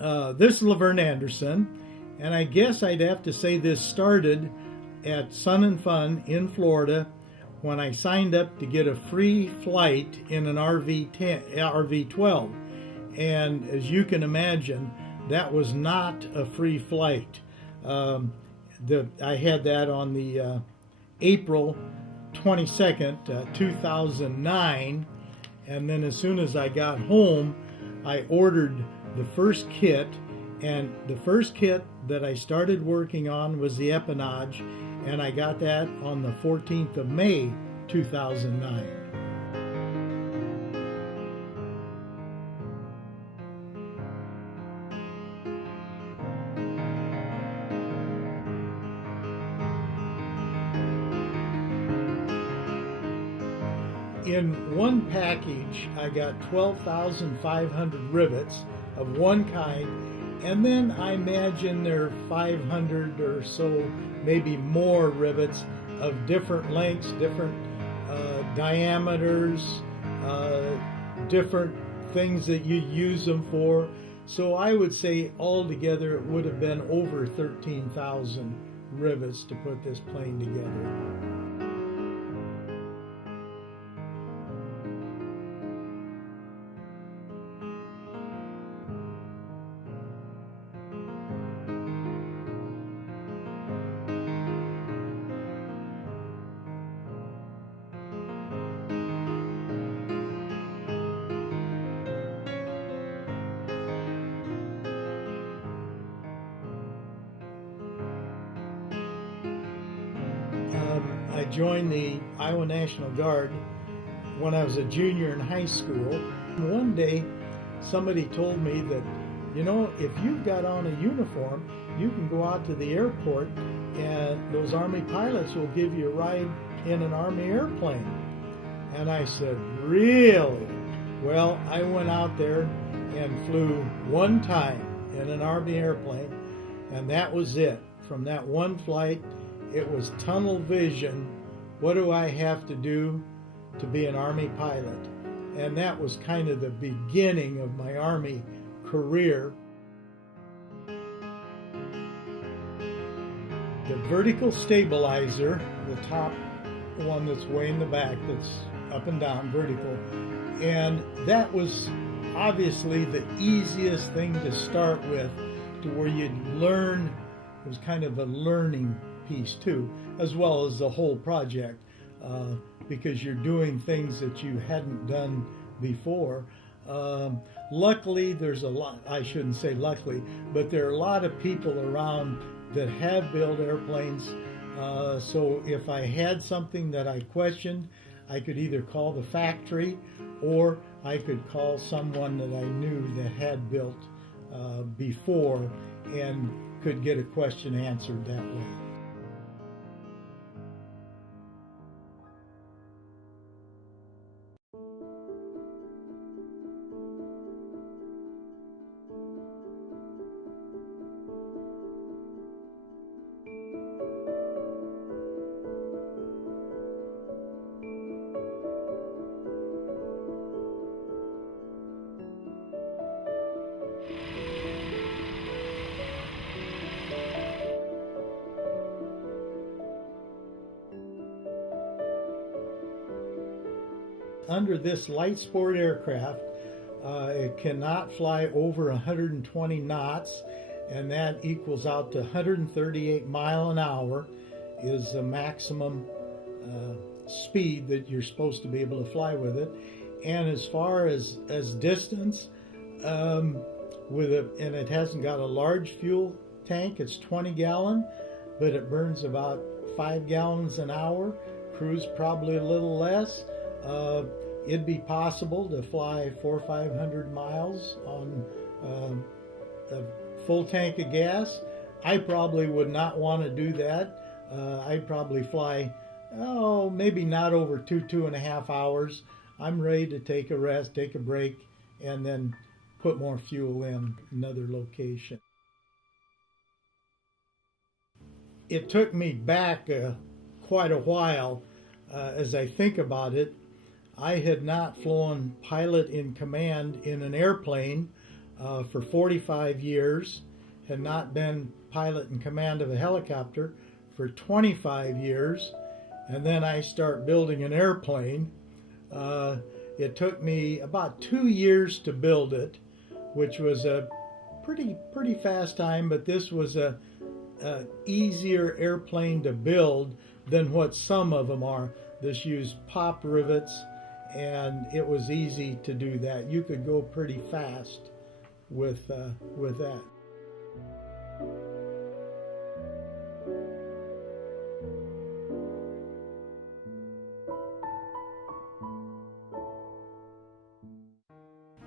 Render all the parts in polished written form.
This is LaVerne Anderson, and I guess I'd have to say this started at Sun and Fun in Florida when I signed up to get a free flight in an RV-12. And as you can imagine, that was not a free flight. I had that on the April 22nd, 2009, and then as soon as I got home, I ordered the first kit, and the first kit that I started working on was the empennage, and I got that on the 14th of May 2009. In one package, I got 12,500 rivets of one kind, and then I imagine there are 500 or so, maybe more rivets of different lengths, different diameters, different things that you use them for. So I would say altogether it would have been over 13,000 rivets to put this plane together. I joined the Iowa National Guard when I was a junior in high school. One day, somebody told me that, you know, if you've got on a uniform, you can go out to the airport and those Army pilots will give you a ride in an Army airplane. And I said, really? Well, I went out there and flew one time in an Army airplane, and that was it. From that one flight, it was tunnel vision. What do I have to do to be an Army pilot? And that was kind of the beginning of my Army career. The vertical stabilizer, the top one that's way in the back, that's up and down vertical, and that was obviously the easiest thing to start with, to where you'd learn. It was kind of a learning piece too, as well as the whole project, because you're doing things that you hadn't done before. Luckily, there's a lot, I shouldn't say luckily, but there are a lot of people around that have built airplanes. So if I had something that I questioned, I could either call the factory or I could call someone that I knew that had built before and could get a question answered that way. Under this light sport aircraft, it cannot fly over 120 knots, and that equals out to 138 mile an hour is the maximum speed that you're supposed to be able to fly with it. And as far as distance, and it hasn't got a large fuel tank, it's 20 gallon, but it burns about 5 gallons an hour. Cruise probably a little less. It'd be possible to fly 400 or 500 miles on a full tank of gas. I probably would not want to do that. I'd probably fly, maybe not over 2.5 hours. I'm ready to take a rest, take a break, and then put more fuel in another location. It took me back quite a while as I think about it. I had not flown pilot in command in an airplane for 45 years, had not been pilot in command of a helicopter for 25 years, and then I start building an airplane. It took me about 2 years to build it, which was a pretty fast time, but this was a easier airplane to build than what some of them are. This used pop rivets, and it was easy to do that. You could go pretty fast with that.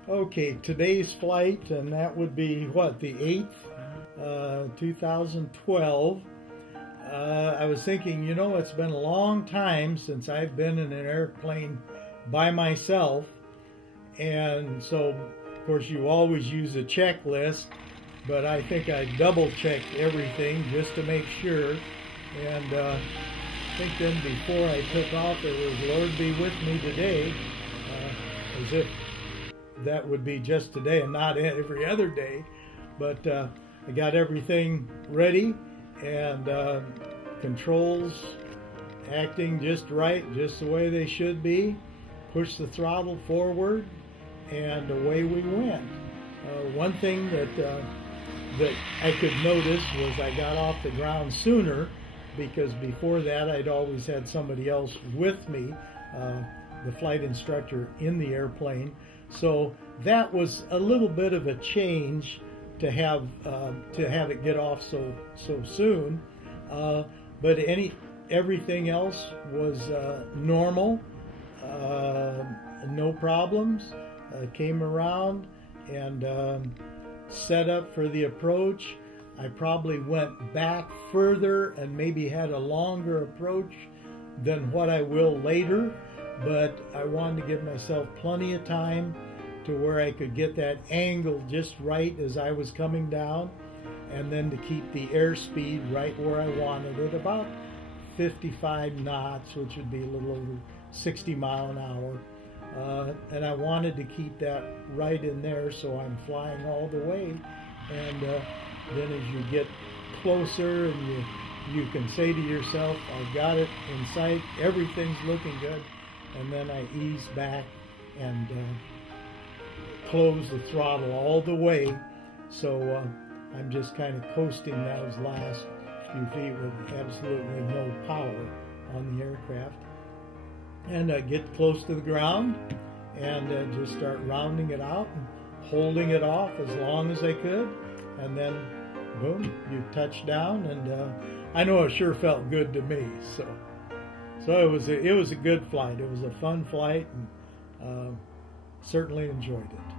Okay, today's flight, and that would be what, the 8th, 2012. I was thinking, it's been a long time since I've been in an airplane by myself, and so of course you always use a checklist, but I think I double checked everything just to make sure. And I think then before I took off it was Lord be with me today, as if that would be just today and not every other day. But I got everything ready, and controls acting just right, just the way they should be. Push the throttle forward, and away we went. One thing that I could notice was I got off the ground sooner, because before that I'd always had somebody else with me, the flight instructor in the airplane. So that was a little bit of a change to have it get off so soon. But everything else was normal, no problems. Came around and set up for the approach. I probably went back further and maybe had a longer approach than what I will later, but I wanted to give myself plenty of time to where I could get that angle just right as I was coming down, and then to keep the airspeed right where I wanted it, about 55 knots, which would be a little over 60 mile an hour. And I wanted to keep that right in there, so I'm flying all the way. And then as you get closer, and you can say to yourself, I've got it in sight, everything's looking good. And then I ease back and close the throttle all the way. So I'm just kind of coasting those last few feet with absolutely no power on the aircraft. And get close to the ground, and just start rounding it out and holding it off as long as I could, and then boom, you touch down. And I know it sure felt good to me. So it was a good flight. It was a fun flight, and certainly enjoyed it.